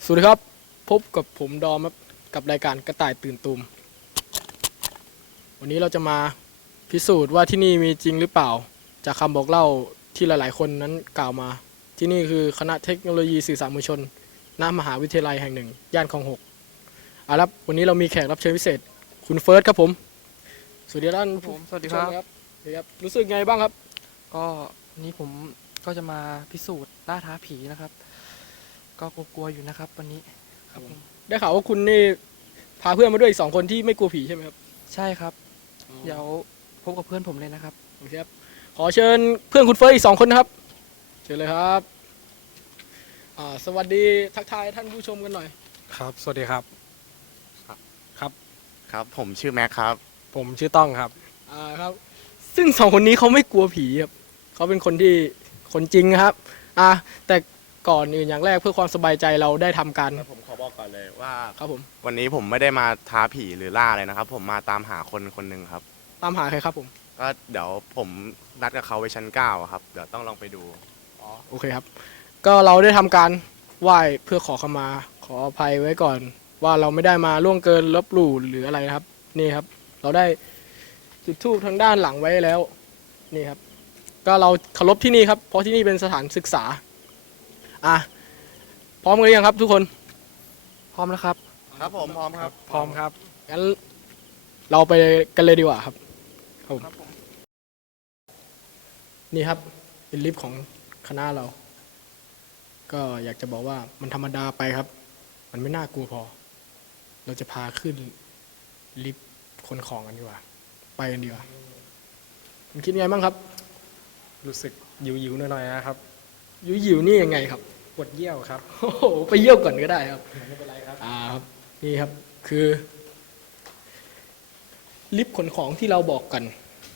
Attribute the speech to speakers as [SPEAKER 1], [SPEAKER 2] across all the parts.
[SPEAKER 1] สวัสดีครับพบกับผมดอมครับกับรายการกระต่ายตื่นตูมวันนี้เราจะมาพิสูจน์ว่าที่นี่มีจริงหรือเปล่าจากคำบอกเล่าที่หลายๆคนนั้นกล่าวมาที่นี่คือคณะเทคโนโลยีสื่อสารมวลชนณมหาวิทยาลัยแห่งหนึ่งย่านคลองหกเอาละวันนี้เรามีแขกรับเชิญพิเศษคุณเฟิร์สครับผมสวัสดีท่าน
[SPEAKER 2] ผมสวัสดีครับ
[SPEAKER 1] สวัสดีครับรู้สึกไงบ้างครับ
[SPEAKER 2] ก็วันนี้ผมก็จะมาพิสูจน์ล่าท้าผีนะครับ ก็กลัวๆอยู่นะครับวันนี้ครับผม
[SPEAKER 1] ได้ข่าวว่าคุณนี่พาเพื่อนมาด้วยอีก2 คนที่ไม่กลัวผีใช่ไหมครับ
[SPEAKER 2] ใช่ครับ เดี๋ยวพบกับเพื่อนผมเลยนะครับ
[SPEAKER 1] โอเคครับขอเชิญเพื่อนคุณเฟิร์สอีก2 คนนะครับเชิญเลยครับสวัสดีทักทายท่านผู้ชมกันหน่อย
[SPEAKER 3] ครับ สวัสดีครับ
[SPEAKER 4] ครับผมชื่อแม็กครับ
[SPEAKER 3] ผมชื่อต้องครับ
[SPEAKER 1] ครับซึ่ง2 คนนี้เขาไม่กลัวผีครับเขาเป็นคนที่คนจริงครับแต่ก่อนอื่นอย่างแรกเพื่อความสบายใจเราได้ทำการ
[SPEAKER 4] ผมขอบอกก่อนเลยว่า
[SPEAKER 1] ครับผม
[SPEAKER 4] วันนี้ผมไม่ได้มาท้าผีหรือล่าอะไรนะครับ ผมมาตามหาคนคนหนึ่งครับ
[SPEAKER 1] ตามหาใครครับผม
[SPEAKER 4] ก็เดี๋ยวผมนัดกับเขาไว้ชั้น9อะครับเดี๋ยวต้องลองไปดู
[SPEAKER 1] โอเคครับก็เราได้ทำการไหว้เพื่อขอขมาขออภัยไว้ก่อน ว่าเราไม่ได้มาล่วงเกินลบหลู่หรืออะไรนะครับนี่ครับเราได้จุดธูปทางด้านหลังไว้แล้วนี่ครับก็เราเคารพที่นี่ครับเพราะที่นี่เป็นสถานศึกษาพร้อมกันหรือยังครับทุกคน
[SPEAKER 2] พร้อมแล้วครับ
[SPEAKER 4] ครับผมพร้อมครับ
[SPEAKER 3] พร้อมครับ
[SPEAKER 1] งั้นเราไปกันเลยดีกว่าครับครับผมนี่ครับเป็นลิฟต์ของคณะเรา ก็อยากจะบอกว่ามันธรรมดาไปครับ มันไม่น่ากลัวพอ เราจะพาขึ้นลิฟต์ขนของกันดีกว่าไปกันดีกว่าคุณคิดไงบ้างครับ
[SPEAKER 3] รู้สึกหิวๆหน่อยๆนะครับ
[SPEAKER 1] ยิวนี่ยังไงครับ
[SPEAKER 3] ปวดเยี่ยวครับ
[SPEAKER 1] โอ้โหไปเยี่ยวก่อนก็ได้ครับ
[SPEAKER 3] ไม่เป็นไรครับ
[SPEAKER 1] ครับนี่ครับคือลิฟต์ขนของที่เราบอกกัน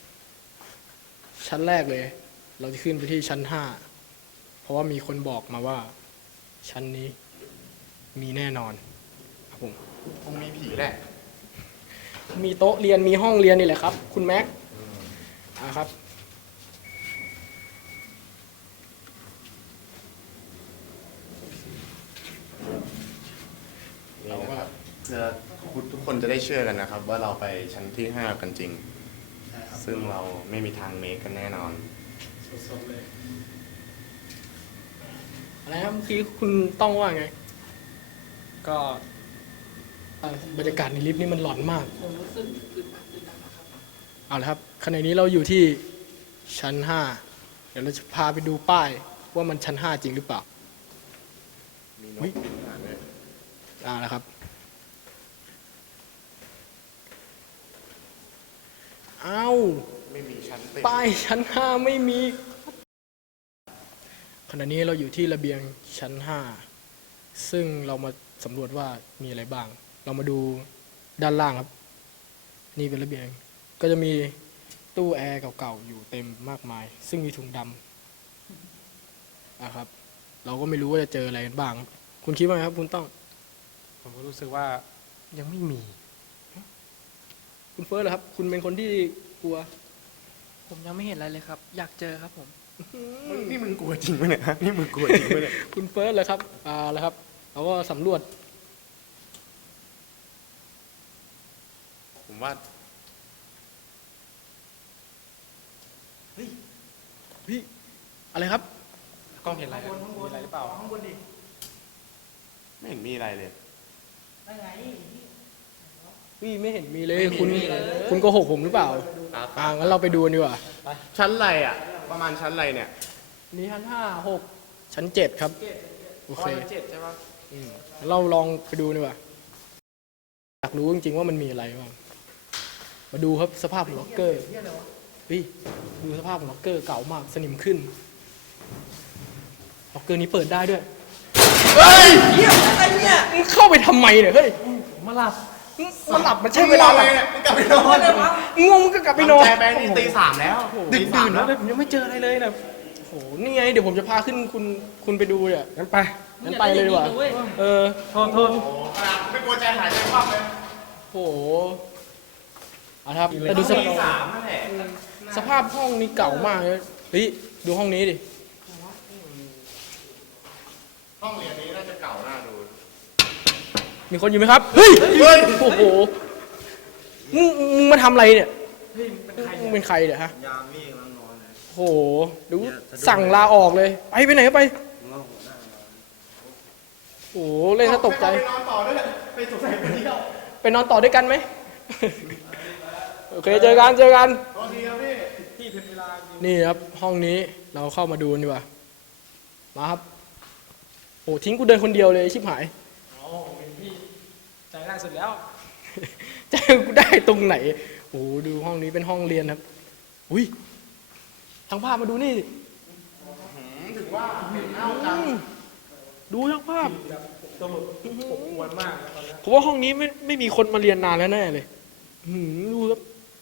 [SPEAKER 1] ชั้นแรกเลย เราจะขึ้นไปที่ชั้น5เพราะว่ามีคนบอกมาว่า ชั้นนี้มีแน่นอนครับผม
[SPEAKER 4] คงมีผีแหละ
[SPEAKER 1] มีโต๊ะเรียนมีห้องเรียนนี่แหละครับ คุณแม็กครับ
[SPEAKER 4] นี่นะครับเพื่อทุกคนจะได้เชื่อกันนะครับ ว่าเราไปชั้นที่5กันจริง ซึ่งเราไม่มีทางเมคกันแน่นอน
[SPEAKER 1] สดๆเลยอะไรครับเมื่อกี้คุณต้องว่าไง
[SPEAKER 3] ก็
[SPEAKER 1] บรรยากาศในลิฟต์นี่มันหลอนมากเอาละครับขณะนี้เราอยู่ที่ชั้น5เดี๋ยวเราจะพาไปดูป้ายว่ามันชั้น5จริงหรือเปล่า
[SPEAKER 4] มีน
[SPEAKER 1] อุ๊ย
[SPEAKER 4] กบินผ่านด้วย
[SPEAKER 1] แล้วครับอ้าว
[SPEAKER 4] ไม่มีชั้นติด
[SPEAKER 1] ป้ายชั้น5ไม่มีขณะนี้เราอยู่ที่ระเบียงชั้น5ซึ่งเรามาสำรวจว่ามีอะไรบ้าง เรามาดูด้านล่างครับ นี่เป็นระเบียงก็จะมีตู้แอร์เก่าๆอยู่เต็มมากมาย ซึ่งมีถุงดำครับ เราก็ไม่รู้ว่าจะเจออะไรกันบ้าง คุณคิดว่าไงครับคุณต้อง
[SPEAKER 3] ผมก็รู้สึกว่ายังไม่มี
[SPEAKER 1] คุณเฟิร์สเหรอครับ คุณเป็นคนที่กลัว
[SPEAKER 2] ผมยังไม่เห็นอะไรเลยครับ อยากเจอครับผม
[SPEAKER 4] นี่มึงกลัวจริงไหมเนี่ยฮะนี่มึงกลัวจริงไหมเนี่ย
[SPEAKER 1] คุณเฟิร์สเลยครับแล้วครับ เราก็สำรวจ
[SPEAKER 4] ผมว่า
[SPEAKER 1] พี่อะไรครับ
[SPEAKER 3] กล้องเห็นอะไรครับมีอะไรหรือเปล่า
[SPEAKER 4] ไม่เห็นมีอะไรเลย
[SPEAKER 1] พี่ไม่เห็นมีเลย
[SPEAKER 4] ไม่มี
[SPEAKER 1] คุณ
[SPEAKER 4] ไม่มีเลย
[SPEAKER 1] คุณโกหกผมหรือเปล่างั้นเราไปดูกันดีกว่า
[SPEAKER 4] ชั้นอะไรอ่ะ ประมาณชั้นอะไรเนี่ย
[SPEAKER 1] นี่ชั้น6 ชั้น7ครับโอเค
[SPEAKER 2] เจ็ดใช่ปะ
[SPEAKER 1] งั้นเราลองไปดูดีกว่าอยากรู้จริงๆว่ามันมีอะไรบ้างมาดูครับสภาพของล็อกเกอร์ดูสภาพของล็อกเกอร์เก่ามากสนิมขึ้นล็อกเกอร์นี้เปิดได้ด้วย
[SPEAKER 4] เฮ้ย
[SPEAKER 2] อะไรเนี่ย
[SPEAKER 1] มึงเข้าไปทำไมเนี่ยเฮ้ย
[SPEAKER 2] มาหลับ
[SPEAKER 1] มันหลับมันใช่เวลาหลับ
[SPEAKER 4] มึงกลับไปนอน
[SPEAKER 1] ง่วงมึงก็กลับไปนอน
[SPEAKER 4] แจแบงค์นี่ตี 3แล้ว
[SPEAKER 1] ดึก
[SPEAKER 4] ตี
[SPEAKER 1] ดื่น
[SPEAKER 4] 3
[SPEAKER 1] แล้
[SPEAKER 4] แล้ว ว
[SPEAKER 1] ผมยังไม่เจออะไรเลยนะโอ้โหนี่ไงเดี๋ยวผมจะพาขึ้นคุณไปดูเนี่ย
[SPEAKER 3] งั้นไป
[SPEAKER 1] งั้นไปเลยดีกว่าเออ
[SPEAKER 3] โทษ
[SPEAKER 4] ไม่กลัวใจหายใจคว่ำเลย
[SPEAKER 1] โอ้โหครับแต่ดูส
[SPEAKER 4] ตี
[SPEAKER 1] ภาพ
[SPEAKER 4] 3นั่นแหละ
[SPEAKER 1] สภาพห้องนี้เก่ามากเลยเฮ้ยดูห้องนี้ดิ
[SPEAKER 4] ห้องเรียนนี้น่าจะเก่าน่าดู
[SPEAKER 1] มีคนอยู่ไหมครับ เฮ้ย
[SPEAKER 4] เฮ้ย
[SPEAKER 1] โอ้โห มึงมาทำอะไรเนี่ยมึงเป็นใครเนี่ยฮะ
[SPEAKER 5] ยามพี่กำลังนอนเลย
[SPEAKER 1] โอ้โหดูสั่งลาออกเลย ไปไหนก็ไป
[SPEAKER 5] ผมว่าหัวหน้านอน
[SPEAKER 1] โอ้โห เล่นซะตกใจ
[SPEAKER 4] ไปนอนต่อด้วยไปสงสัยไปเที่ยว
[SPEAKER 1] ไปนอนต่อด้วยกันไหม โอเค เจอกัน เจอกัน
[SPEAKER 4] ตอนนี้ครับพี่
[SPEAKER 3] ที่เป็นเวลาจริง
[SPEAKER 1] นี่ครับห้องนี้เราเข้ามาดูดีกว่า มาครับ โอ้ทิ้งกูเดินคนเดียวเลยชิบหาย
[SPEAKER 3] อ๋อเป็นพี่ใจแรกสุดแล้ว
[SPEAKER 1] จะให้กูได้ตรงไหน โอ้ดูห้องนี้เป็นห้องเรียนครับ อุ้ยทางภาพมาดูนี่
[SPEAKER 4] ถึงว่าเห็นเน่าจัง
[SPEAKER 1] ดูทางภาพ
[SPEAKER 3] สมุดปกวนมากนะตอนนี้
[SPEAKER 1] ผมว่าห้องนี้ไม่มีคนมาเรียนนานแล้วแน่เลยดูครับ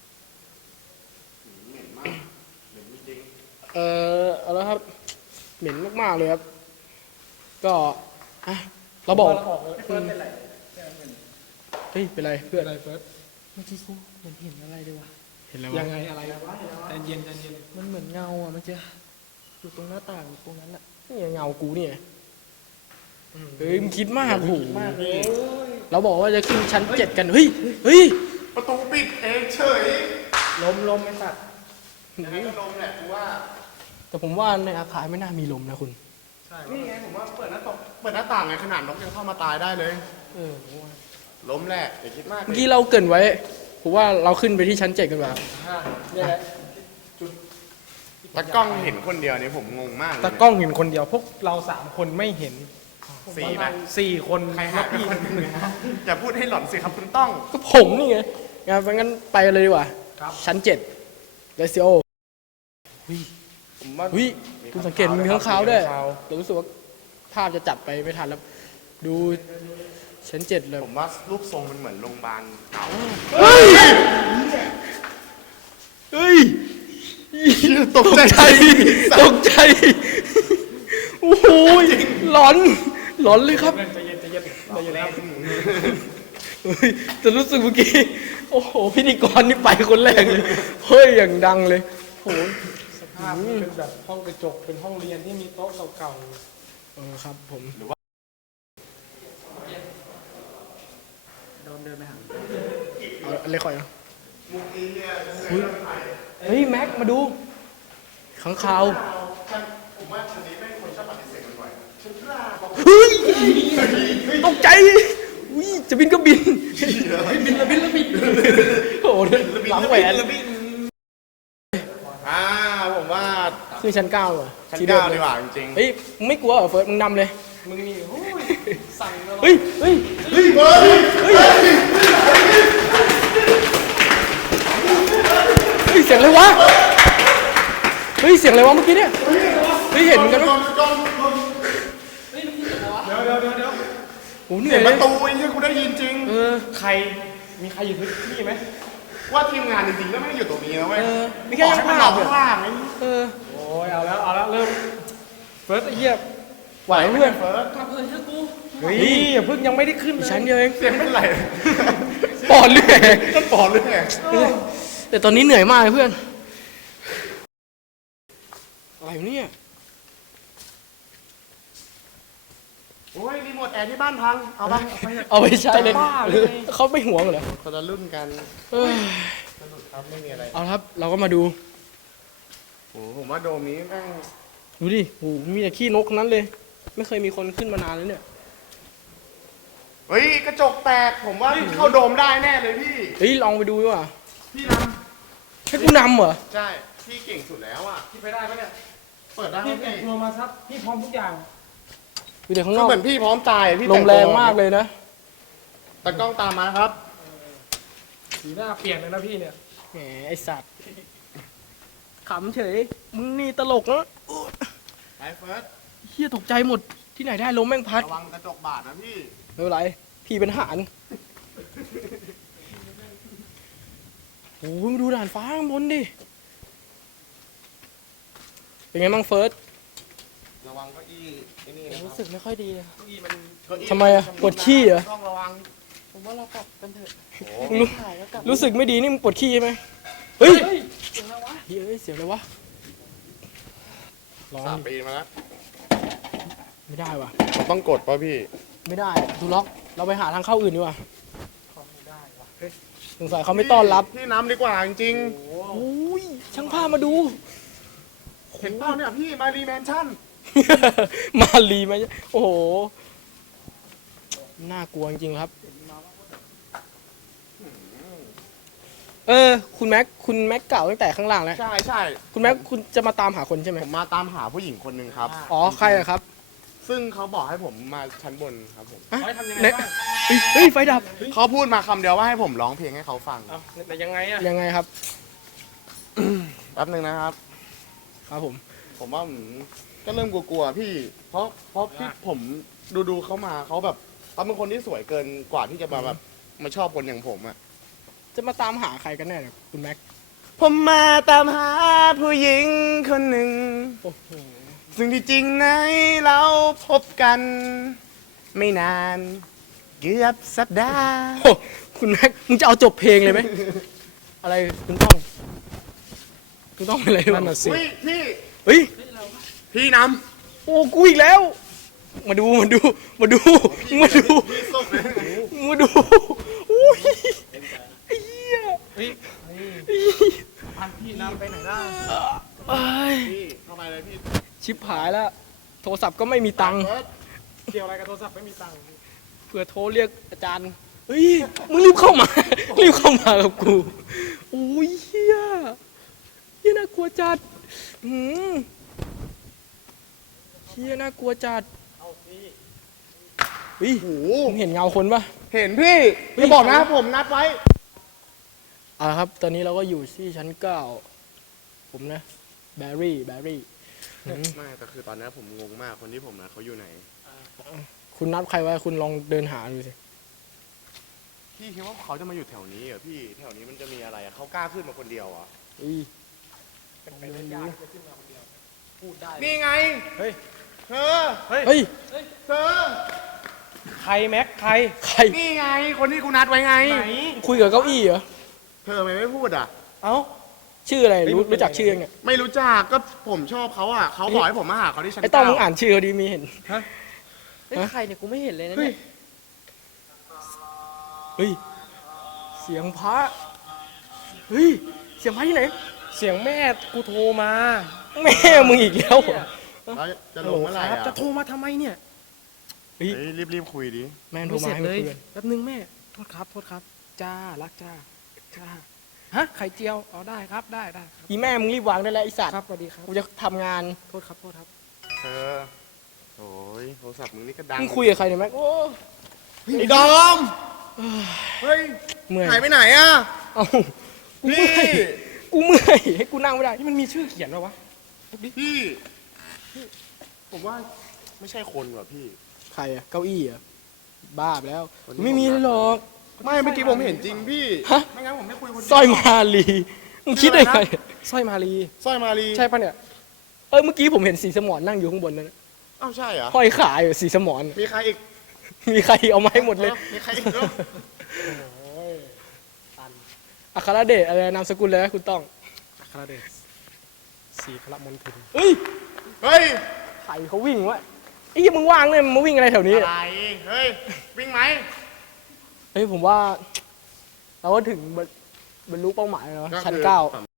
[SPEAKER 4] เหม็นมากเหม็นจริง
[SPEAKER 1] เอาละครับ เหม็นมากๆเลยครับ ก็อ่ะเราบอก
[SPEAKER 3] ออกเลยเฟิร์สเป็นไร
[SPEAKER 1] เฮ้ยเป็นไรเพื่อน
[SPEAKER 3] อะไรเฟิร์ส
[SPEAKER 2] เมื่อกี้กูเหมือนเห็นอะไรเลยวะ
[SPEAKER 1] เห็นแล้ว
[SPEAKER 3] ยั
[SPEAKER 1] วะ
[SPEAKER 3] งไงอะไรใจเย็นใจเย็น
[SPEAKER 2] มันเหมือนเงาอ่ะเมื่อกี้อยู่ตรงหน้าต่างตรงนั้นแหละ
[SPEAKER 1] นี่เงากูเนี่ยเฮ้ยมึงคิดมากโอ้โห
[SPEAKER 2] มากเลย
[SPEAKER 1] เราบอกว่าจะขึ้นชั้น7กันเฮ้ยเฮ้ย
[SPEAKER 4] ประตูปิดเองเฉย
[SPEAKER 3] ลมไม่สัตว์
[SPEAKER 4] ยังไงก็ลมแหละกูว่า
[SPEAKER 1] แต่ผมว่าในอาคารไม่น่ามีลมนะคุณ
[SPEAKER 3] ใช่
[SPEAKER 4] นี่ไงผมว่าเปิดหน้าต่างไงขนาดนกยังเข้ามาตายได้เลย
[SPEAKER 1] เออผมว่า
[SPEAKER 4] ล้มแหละอย่าคิดมาก
[SPEAKER 1] เมื่อกี้เราเกรินไว้ผมว่าเราขึ้นไปที่ชั้น7กันว่า
[SPEAKER 3] เนี่ยแหละ
[SPEAKER 4] ตากล้องเห็นคนเดียวนี่ผมงงมากเลย
[SPEAKER 3] ตากล้องเห็นคนเดียวพวกเรา3 คนไม่เห็น
[SPEAKER 4] สี่นะ
[SPEAKER 3] 4 คน
[SPEAKER 4] ใครหาพี่คนหนึงนะอย่าพูดให้หล่อนสิครับคุณต้อง
[SPEAKER 1] ก็ผมนี่ไงงั้นไปกันเลยดีกว่า
[SPEAKER 3] ครับ
[SPEAKER 1] ชั้น7 Let's go
[SPEAKER 4] ผมว่า
[SPEAKER 1] วิคุณสังเกตมีข้างคาวด้วย
[SPEAKER 3] มีข้างคาว
[SPEAKER 1] เรารู้สึกว่าภาพจะจัดไปไม่ทันแล้ว ดูชั้น7เลย
[SPEAKER 4] ผมว่ารูปทรงมันเหมือนโรงพยาบาลเก่า
[SPEAKER 1] เฮ้ย เฮ้ย
[SPEAKER 4] ตกใจ
[SPEAKER 1] ตกใจ โอ้โหหลอน หลอนเลยครับ
[SPEAKER 3] ใจเย็นใจเย็นใจเย็นครับ
[SPEAKER 1] เฮ้ยแต่รู้สึกเมื่อกี้ โอ้โห พิธีกรนี่ไปคนแรกเลย เฮ้ย อย่างดังเลยโอ้โห
[SPEAKER 3] สภาพมันเป็นแบบห้องกระจกเป็นห้องเรียนที่มีโต๊ะเก่า
[SPEAKER 1] ครับผม
[SPEAKER 2] โดนเดินไปหา
[SPEAKER 1] เอาอะไรก่อนนะ
[SPEAKER 4] มุกนี้เนี่ย
[SPEAKER 1] เฮ้ย แม็ก มาดูข้างคาว
[SPEAKER 4] ผมว่าชั้นนี้แม่งคนชอบปฏิเสธบ่อยๆฉันกล้าบอก
[SPEAKER 1] เฮ้ย ตกใจอุ้ยจะบินก็บิน บินละบินโอ้โหหลังแหวน
[SPEAKER 4] ผมว่า
[SPEAKER 1] ขึ้นชั้น9เหรอ
[SPEAKER 4] ชั้น
[SPEAKER 1] ที่เดิม
[SPEAKER 4] 9
[SPEAKER 1] เล
[SPEAKER 4] ดี
[SPEAKER 1] ย
[SPEAKER 4] กว่าจริงๆ
[SPEAKER 1] เฮ้ยมึงไม่กลัวเหรอเฟิร์สมึงนำเลย
[SPEAKER 3] ๆมึงนี่โอ้ยสั่งตลอด
[SPEAKER 1] เฮ้ย เฮ้ย
[SPEAKER 4] เฮ้ยเฮ้ย
[SPEAKER 1] เฮ้ย เสียงอะไรวะ เฮ้ย เสียงอะไรวะเมื่อกี้เนี่ย เฮ้ย เห็นเหมือนกันปะ
[SPEAKER 3] เดี๋ยว
[SPEAKER 1] โอ้เหนื่
[SPEAKER 4] เสี
[SPEAKER 1] อย ย
[SPEAKER 4] ง
[SPEAKER 1] เล
[SPEAKER 4] ประ
[SPEAKER 1] ย
[SPEAKER 4] ตูไอ้เนี่ยกูได้ยินจริง
[SPEAKER 1] เออ
[SPEAKER 3] ใครมีใครอยู่พื้นที่ไหม
[SPEAKER 4] ว่าทีมงานจริงๆก็ไม่ได้อยู่ตรงนี้นะเว้ย
[SPEAKER 1] เออมีแค่
[SPEAKER 4] ขอ
[SPEAKER 1] ช่าง
[SPEAKER 4] ให้มัน
[SPEAKER 1] ภาพ
[SPEAKER 4] นอน
[SPEAKER 1] เนี่ย
[SPEAKER 4] ข้างล่างไอ้
[SPEAKER 1] เออ
[SPEAKER 3] โอ้ยเอาแล้วเริ่มเฟิร์สไอ้เหี้ย
[SPEAKER 1] ไหวเพื่อน
[SPEAKER 4] เฟิร์ส
[SPEAKER 3] เฮ้ยอย่าเพิ่งยังไม่ได้ขึ้นเลย
[SPEAKER 1] ชั้นเดียวเอง
[SPEAKER 4] เสียงเป็นไร
[SPEAKER 1] ปอดเรื่อย
[SPEAKER 4] มันปอดเลยไง
[SPEAKER 1] แต่ตอนนี้เหนื่อยมากเลยเพื่อน อะไรวะเนี่ย
[SPEAKER 4] โอ้ยรีโมทแอร์ที่บ้านพัง เอาไป
[SPEAKER 1] เอาไปใช้เลย
[SPEAKER 3] จะบ้าเลย
[SPEAKER 1] เขาไม่ห่วงเหรอ
[SPEAKER 4] คนละรุ่นกัน
[SPEAKER 1] เอ้ย
[SPEAKER 4] สนุกครับไม่มีอะไร
[SPEAKER 1] เอาละครับ เราก็มาดู
[SPEAKER 4] โอ้ผมว่าโดมนี้แม่ง
[SPEAKER 1] ดูดิโหมีแต่ขี้นกทั้งนั้นเลย ไม่เคยมีคนขึ้นมานานแล้วเนี่ย
[SPEAKER 4] เฮ้ยกระจกแตกผมว่าเข้าโดมได้แน่เลยพี่
[SPEAKER 1] เฮ้ย ลองไปดูดีกว่า
[SPEAKER 4] พี่น
[SPEAKER 1] ให้กูนำเหรอ
[SPEAKER 4] ำใช่พี่เก่งสุดแล้วอ่ะ
[SPEAKER 3] พี่ไปได้ปะเนี่ย
[SPEAKER 4] เปิดได้ไหม
[SPEAKER 3] พี่แต่ง
[SPEAKER 4] พี่
[SPEAKER 3] ตัวมาซับพี่พร้อมทุกอย่าง
[SPEAKER 1] ดูเด็กข้างน
[SPEAKER 4] ก็
[SPEAKER 1] อก
[SPEAKER 4] เหมือนพี่พร้อมตายอะพี่
[SPEAKER 1] ลมแรงมากเลยนะ
[SPEAKER 4] ตากล้องตามมาครับ
[SPEAKER 3] สีหน้าเปลี่ยนเลยนะพี่เนี่ย
[SPEAKER 1] แหมไอสัตว์ขำเฉย มึงนี่ตลกนะ
[SPEAKER 4] ไปเฟิร์ส
[SPEAKER 1] เฮียตกใจหมด ที่ไหนได้ลมแม่งพัด
[SPEAKER 4] ระวังกระจกบาดนะพี่
[SPEAKER 1] ไม่เป็นไร พี่เป็นทหารโอ้ยมาดูด่านฟ้าข้างบนดิ เป็นไงบ้างเฟิร์ส
[SPEAKER 4] ระวังเก้าอี้ไอ้นี่นะค
[SPEAKER 2] รู้
[SPEAKER 4] รับ
[SPEAKER 2] สึกไม่ค่อยดีเลย
[SPEAKER 4] เก้าอี้มันเก้าอี้
[SPEAKER 1] ทำไมอะปวดขี้เหรอ
[SPEAKER 4] ต้องระวัง
[SPEAKER 2] ผมว่าเรากลับกันเถอะ
[SPEAKER 4] โอ้
[SPEAKER 1] มึงรู้
[SPEAKER 2] ถ่ายแล้วกลับ
[SPEAKER 1] รู้สึกไม่ดีนี่มึงปวดขี้ใช่ไหมเฮ้ย
[SPEAKER 2] เฮ้ยเสียงอะไรวะ
[SPEAKER 1] เฮ้ยเสียงอะไรวะร้อน
[SPEAKER 4] 3 ปีมาแล้ว
[SPEAKER 1] ไม่ได้ว่ะ
[SPEAKER 4] ผมต้องกดป่ะพี่
[SPEAKER 1] ไม่ได้ดูล็อกเราไปหาทางเข้าอื่นดีกว่า
[SPEAKER 2] เข้าไม่ได้วะ
[SPEAKER 1] สงสัยเขาไม่ต้อนรับ
[SPEAKER 4] พี่น้ำดีกว่าจริง
[SPEAKER 1] โอ้ยช่างภาพมาดู
[SPEAKER 4] ๆเห็นเปล่าเนี่ยพี่มารีแมนชั่น
[SPEAKER 1] มาลีไหมโอ้โหน่ากลัวจริงๆครับ คุณแม็กเก่าตั้งแต่ข้างล่างแล้ว
[SPEAKER 4] ใช่ใช่
[SPEAKER 1] คุณแม็กคุณจะมาตามหาคนใช่ไหม
[SPEAKER 4] ผมมาตามหาผู้หญิงคนหนึ่งครับ
[SPEAKER 1] อ๋อใครอะครับ
[SPEAKER 4] ซึ่งเขาบอกให้ผมมาชั้นบนครับผม
[SPEAKER 1] ฮะ
[SPEAKER 3] ไว้ทำยังไง
[SPEAKER 1] เนี่ย
[SPEAKER 3] บ้าง
[SPEAKER 1] เฮ้ยไฟดับ
[SPEAKER 4] เขาพูดมาคำเดียวว่าให้ผมร้องเพลงให้เขาฟัง
[SPEAKER 3] เอาแต่ยังไงอะ
[SPEAKER 1] ยังไงครับ
[SPEAKER 4] แป๊บนึงนะครับ
[SPEAKER 1] ครับผม
[SPEAKER 4] ผมว่าก็เริ่มกลัวๆพี่ เพราะที่ผมดูเขามาเขาแบบเขาเป็นคนที่สวยเกินกว่าที่จะมาแบบมาชอบคนอย่างผมอะ
[SPEAKER 1] จะมาตามหาใครกันแน่เนี่ยคุณแม็ก
[SPEAKER 4] ผมมาตามหาผู้หญิงคนหนึ่ง
[SPEAKER 1] โอ้โห
[SPEAKER 4] ซึ่งที่จริงในเราพบกัน ไม่นาน เกือบสัปดาห์
[SPEAKER 1] โอ้คุณแม็กมึงจะเอาจบเพลงเลยไหมอะไรคุณต้องเป็นอะไร
[SPEAKER 3] นั่นน่ะสิ
[SPEAKER 4] อุ้ยพี่
[SPEAKER 1] เฮ้ย
[SPEAKER 4] พี่น
[SPEAKER 1] โอ้กูอีกแล้ว มาดูมึงมาดู
[SPEAKER 4] ำพี่ส้มเลย
[SPEAKER 1] มาดูอุ้ยไอ้เหี้ย
[SPEAKER 3] เฮ้ยพาพี่น้ำไปไหนได้
[SPEAKER 1] เอ้ย
[SPEAKER 4] พี่เข้าไปเลยพี่
[SPEAKER 1] ชิบหายแล้ว โทรศัพท์ก็ไม่มีตังค์
[SPEAKER 3] เกี่ยวอะไรกับโทรศัพท์ไม่มีตังค์
[SPEAKER 1] เพื่อโทรเรียกอาจารย์ เฮ้ย มึงรีบเข้ามา รีบเข้ามากับกูโอ้ยเฮียน่ากลัวจัดหืมเฮียน่ากลัวจัดเฮ้ย
[SPEAKER 4] โอ้โห
[SPEAKER 1] มึงเห็นเงาคนปะ
[SPEAKER 4] เห็นพี่
[SPEAKER 1] เฮ้ย
[SPEAKER 4] จะบอกนะผมนัดไว้
[SPEAKER 1] อ่าครับ ตอนนี้เราก็อยู่ที่ชั้น9ผมนะแบรี่หืม
[SPEAKER 4] ไม่แต่คือตอนนี้ผมงงมากคนที่ผมนัดเขาอยู่ไหน
[SPEAKER 1] คุณนัดใครไว้คุณลองเดินหาดูสิ
[SPEAKER 4] พี่คิดว่าเขาจะมาอยู่แถวนี้เหรอพี่แถวนี้มันจะมีอะไรอะเขากล้าขึ้นมาคนเดียวเหรอ
[SPEAKER 1] เฮ้ย
[SPEAKER 3] เป็นไปได้ยากจะขึ้นมาคนเดียวพูดได้
[SPEAKER 4] นี่ไง
[SPEAKER 3] เฮ้ย
[SPEAKER 4] เธอ
[SPEAKER 1] เฮ้ย
[SPEAKER 4] เธอ
[SPEAKER 3] ใครแม็กใคร
[SPEAKER 1] ใคร
[SPEAKER 4] นี่ไง คนที่กูนัดไว้ไง
[SPEAKER 3] ไหน
[SPEAKER 1] คุยกับเก้าอี้เหรอ
[SPEAKER 4] เธอทำไมไม่พูดอ่ะ
[SPEAKER 3] เอ้า
[SPEAKER 1] ชื่ออะไร
[SPEAKER 3] เฮ้ย
[SPEAKER 1] รู้
[SPEAKER 3] มันเป็น
[SPEAKER 1] รู้จัก
[SPEAKER 3] ยังไง
[SPEAKER 1] ชื่อยังเนี่ย
[SPEAKER 4] ไม่รู้จักก็ผมชอบเขาอ่ะเขาบอกให้ผมมาหาเขาที่ชั้น
[SPEAKER 1] ไอ้ต้องมึง
[SPEAKER 4] 9
[SPEAKER 1] อ่านชื่อเขาดีมีเห็น
[SPEAKER 2] เฮ้ยใครเนี่ยกูไม่เห็นเลยนะ
[SPEAKER 3] เฮ้ย
[SPEAKER 2] เนี่ย
[SPEAKER 1] เฮ้ย เสียงพระ เฮ้ย เสียงพระที่ไหน
[SPEAKER 3] เสียงแม่กูโทรมา
[SPEAKER 1] แม่มึงอีกแล้วเหรอ
[SPEAKER 4] แล้วจะลงเมื่อไหร่
[SPEAKER 3] ครับ
[SPEAKER 4] อ่ะ
[SPEAKER 3] จะโทรมาทำไมเนี่ย
[SPEAKER 1] เฮ้ย
[SPEAKER 4] เฮ้ยรีบคุยดิ
[SPEAKER 1] แม่งโทร
[SPEAKER 3] ไม่เส
[SPEAKER 1] มา
[SPEAKER 3] ร็จ
[SPEAKER 1] ให้
[SPEAKER 3] เล
[SPEAKER 1] มาย คุยกัน
[SPEAKER 3] แป๊บนึงแม่ โทษครับ โทษครับ จ้า รักจ้า จ้า ฮะ ไข่เจียว อ๋อ ได้ครับ ได้ครับ
[SPEAKER 1] อีแม่มึงรีบวางได้แล้วไอสัตว์
[SPEAKER 3] ครับสวัสดีครับ
[SPEAKER 1] กูจะทำงาน
[SPEAKER 3] โทษครับ โทษครับ
[SPEAKER 4] เธอโอ้ยโทรศัพท์มึงนี่ก็ดัง
[SPEAKER 1] มึงคุยกับใครเนี่ยแม็กโอ้
[SPEAKER 4] ไอ้ดอมเฮ้ย
[SPEAKER 1] เมื่อย
[SPEAKER 4] หายไปไหนอ่ะ
[SPEAKER 1] เอ้ากู
[SPEAKER 4] พี่
[SPEAKER 1] เมื่อยกูเมื่อยให้กูนั่งไม่ได้
[SPEAKER 3] นี่มันมีชื่อเขียนไว้วะ
[SPEAKER 4] พี่ผมว่าไม่ใช่คนว่ะพี่
[SPEAKER 1] ใครอะเก้าอี้เหรอบ้าไปแล้ว
[SPEAKER 4] คนที่
[SPEAKER 1] ไม่มีเลยหรอก
[SPEAKER 4] ไม่เมื่อกี้ผมเห็นจริงพี่
[SPEAKER 1] ฮะ
[SPEAKER 4] ไม่งั้นผมไม่คุยคนเดีว
[SPEAKER 1] สร้อยมาลีมึงคิดได้ไง
[SPEAKER 3] สร้อยมาลี
[SPEAKER 4] สร้อยมาลี
[SPEAKER 3] ใช่ปะเนี่ย
[SPEAKER 1] เมื่อกี้ผมเห็นสีสมอนนั่งอยู่ข้างบนนั่นน่ะ
[SPEAKER 4] อ้าวใช่เหรอ
[SPEAKER 1] ห้อยขาอยู่สีสมอน
[SPEAKER 4] มีใครอีก
[SPEAKER 1] มีใครเอามาให้หมดเลย
[SPEAKER 4] มีใครอีกเหรอ
[SPEAKER 1] อัครเดชอะไรนามสกุลเลยนะคุณต้อง
[SPEAKER 3] อัครเดชศรีพระมนทิน
[SPEAKER 1] เฮ้ย
[SPEAKER 4] เฮ้ย
[SPEAKER 1] ใครเขาวิ่งวะไอ้ยี่มึงว่างเลยมึงมาวิ่งอะไรแถวนี้
[SPEAKER 4] อะไรเฮ้ยวิ่งไหม
[SPEAKER 1] เฮ้ยผมว่า เราก็ถึงบรรลุเป้าหมายแล้วชั้น9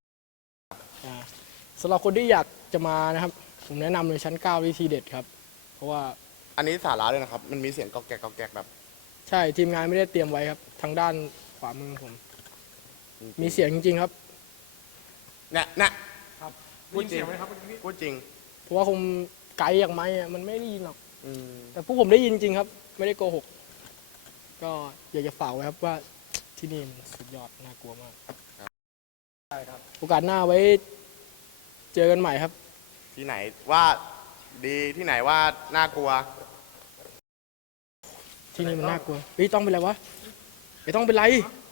[SPEAKER 1] สำหรับคนที่อยากจะมานะครับ ผมแนะนำเลยชั้น9วิธีเด็ดครับ เพราะว่า
[SPEAKER 4] อันนี้สาระเลยนะครับ มันมีเสียงกอกแกกกอกแกกแบบ
[SPEAKER 1] ใช่ทีมงานไม่ได้เตรียมไว้ครับ ทางด้านขวามือผม มีเสียงจริงๆครับ
[SPEAKER 4] เนี่ย
[SPEAKER 3] พูดจริงไหมครับเมื่อกี้พี่
[SPEAKER 4] พูดจริง
[SPEAKER 1] เพราะว่าคงไกลอย่างไม้อะมันไม่ได้ยินหรอก
[SPEAKER 4] อืม
[SPEAKER 1] แต่พวกผมได้ยินจริงครับ ไม่ได้โกหก ก็อยากจะฝากไว้ครับว่าที่นี่มันสุดยอดน่ากลัวมากโอกาสหน้าไว้ เจอกันใหม่ครับ
[SPEAKER 4] ที่ไหนว่าดีที่ไหนว่าน่ากลัว
[SPEAKER 1] ที่นี่มันน่ากลัวเฮ้ยต้องเป็นไรวะไอ้ต้องเป็นไร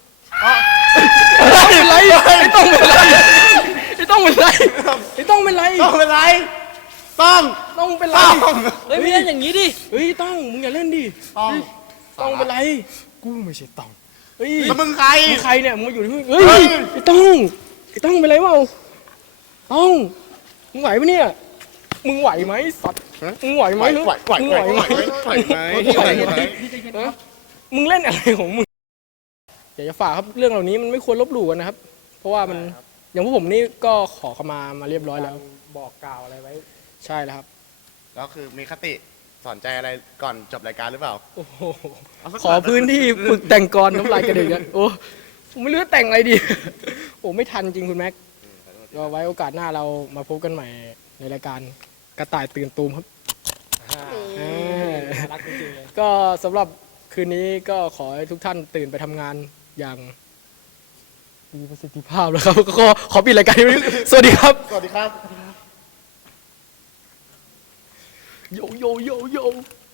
[SPEAKER 1] เป็นไรไอ้ต้องเป็นไรไอ้ต้องเป็นไรไอ้ต้องเป็นไร
[SPEAKER 4] ต้องเป็นไรต้อง
[SPEAKER 1] ต้องเป็นไร
[SPEAKER 4] ต้อง
[SPEAKER 2] เฮ้ยไม่เล่นอย่างนี้ดิ
[SPEAKER 1] เฮ้ยต้องมึงอย่าเล่นดิ
[SPEAKER 4] ต้อง
[SPEAKER 1] ต้องเป็นไร
[SPEAKER 3] กูไม่ใช่ตอง
[SPEAKER 1] เฮ้ย
[SPEAKER 4] แล้วมึงใคร
[SPEAKER 1] มึงใครเนี่ยมึงมาอยู่ที่นี่เฮ้ยไอ้ต้องเป็นไรเปล่าต้องมึงไหวปะเนี่ยมึงไหวไหมสัตว์มึงไหวไหม
[SPEAKER 4] ไหว
[SPEAKER 1] มึง
[SPEAKER 4] ไห
[SPEAKER 1] ไห
[SPEAKER 4] ว
[SPEAKER 1] ว
[SPEAKER 4] ไห
[SPEAKER 1] ไห
[SPEAKER 4] ว
[SPEAKER 1] ม
[SPEAKER 4] ไหวไหม
[SPEAKER 1] มึงเล่นอะไรของมึงอยากจะฝากครับเรื่องเหล่านี้มันไม่ควรลบหลู่กันนะครับ เพราะว่ามันอย่างพวกผมนี่ก็ขอขมาเรียบร้อยแล้ว
[SPEAKER 3] บอกกล่าวอะไรไว้
[SPEAKER 1] ใช่แล้วครับ
[SPEAKER 4] แล้วคือมีคติสอนใจอะไรก่อนจบรายการหรือเปล่า
[SPEAKER 1] โอ้โหขอพื้นที่ฝึกแต่งกรน้ำลายกระเด็นกันโอ้ผมไม่รู้จะแต่งอะไรดี โอ้ไม่ทันจริงคุณแม็กก็ไว้โอกาสหน้าเรามาพบกันใหม่ในรายการกระต่ายตื่นตูมครับ
[SPEAKER 3] น่ารักจริงๆเลย
[SPEAKER 1] ก็สำหรับคืนนี้ก็ขอให้ทุกท่านตื่นไปทำงานอย่างมีประสิทธิภาพแล้วครับ ก็ขอปิดรายการนี้ไว้สวัสดีครับ
[SPEAKER 4] สวัสดีครับ
[SPEAKER 1] โยโยโยโย